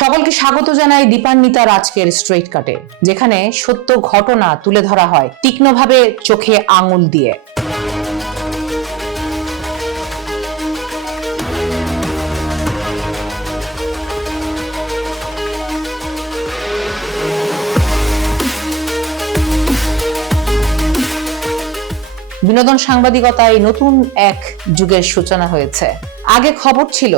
সকলকে স্বাগত জানাই দীপান্বিতার আজকের স্ট্রেইট কাটে, যেখানে সত্য ঘটনা তুলে ধরা হয় তীক্ষ্ণভাবে চোখে আঙুল দিয়ে। বিনোদন সাংবাদিকতায় নতুন এক যুগের সূচনা হয়েছে। আগে খবর ছিল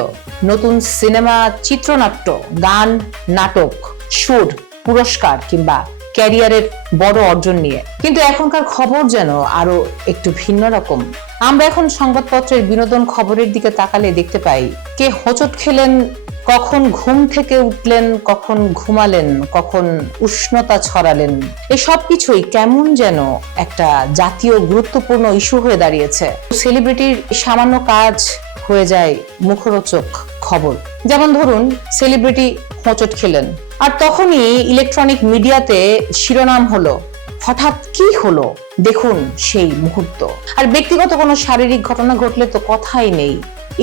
নতুন সিনেমা, চিত্রনাট্য, গান, নাটক, সুর, পুরস্কার কিংবা ক্যারিয়ারের বড় অর্জন নিয়ে, কিন্তু এখনকার খবর যেন আরো একটু ভিন্ন রকম। আমরা এখন সংবাদপত্রের বিনোদন খবরের দিকে তাকালে দেখতে পাই কে হোঁচট খেলেন, কখন ঘুম থেকে উঠলেন, কখন ঘুমালেন, কখন উষ্ণতা ছড়ালেন। এই সব কিছুই কেমন যেন একটা জাতীয় গুরুত্বপূর্ণ ইস্যু হয়ে দাঁড়িয়েছে। সেলিব্রিটির সামান্য কাজ হয়ে যায় মুখরোচক খবর। যেমন ধরুন, সেলিব্রিটি হোঁচট খেলেন, আর তখনই ইলেকট্রনিক মিডিয়াতে শিরোনাম হলো হঠাৎ কি হলো, দেখুন সেই মুহূর্ত। আর ব্যক্তিগত কোনো শারীরিক ঘটনা ঘটলে তো কথাই নেই,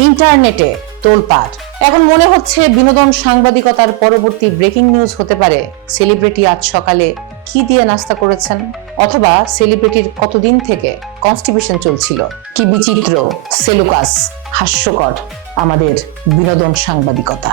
ইন্টারনেটে তোলপাড়। এখন মনে হচ্ছে বিনোদন সাংবাদিকতার পরবর্তী ব্রেকিং নিউজ হতে পারে সেলিব্রিটি আজ সকালে কি দিয়ে নাস্তা করেছেন, অথবা সেলিব্রিটির কতদিন থেকে কনস্টিপেশন চলছিল। কি বিচিত্র, সেলুকাস, হাস্যকর আমাদের বিনোদন সাংবাদিকতা।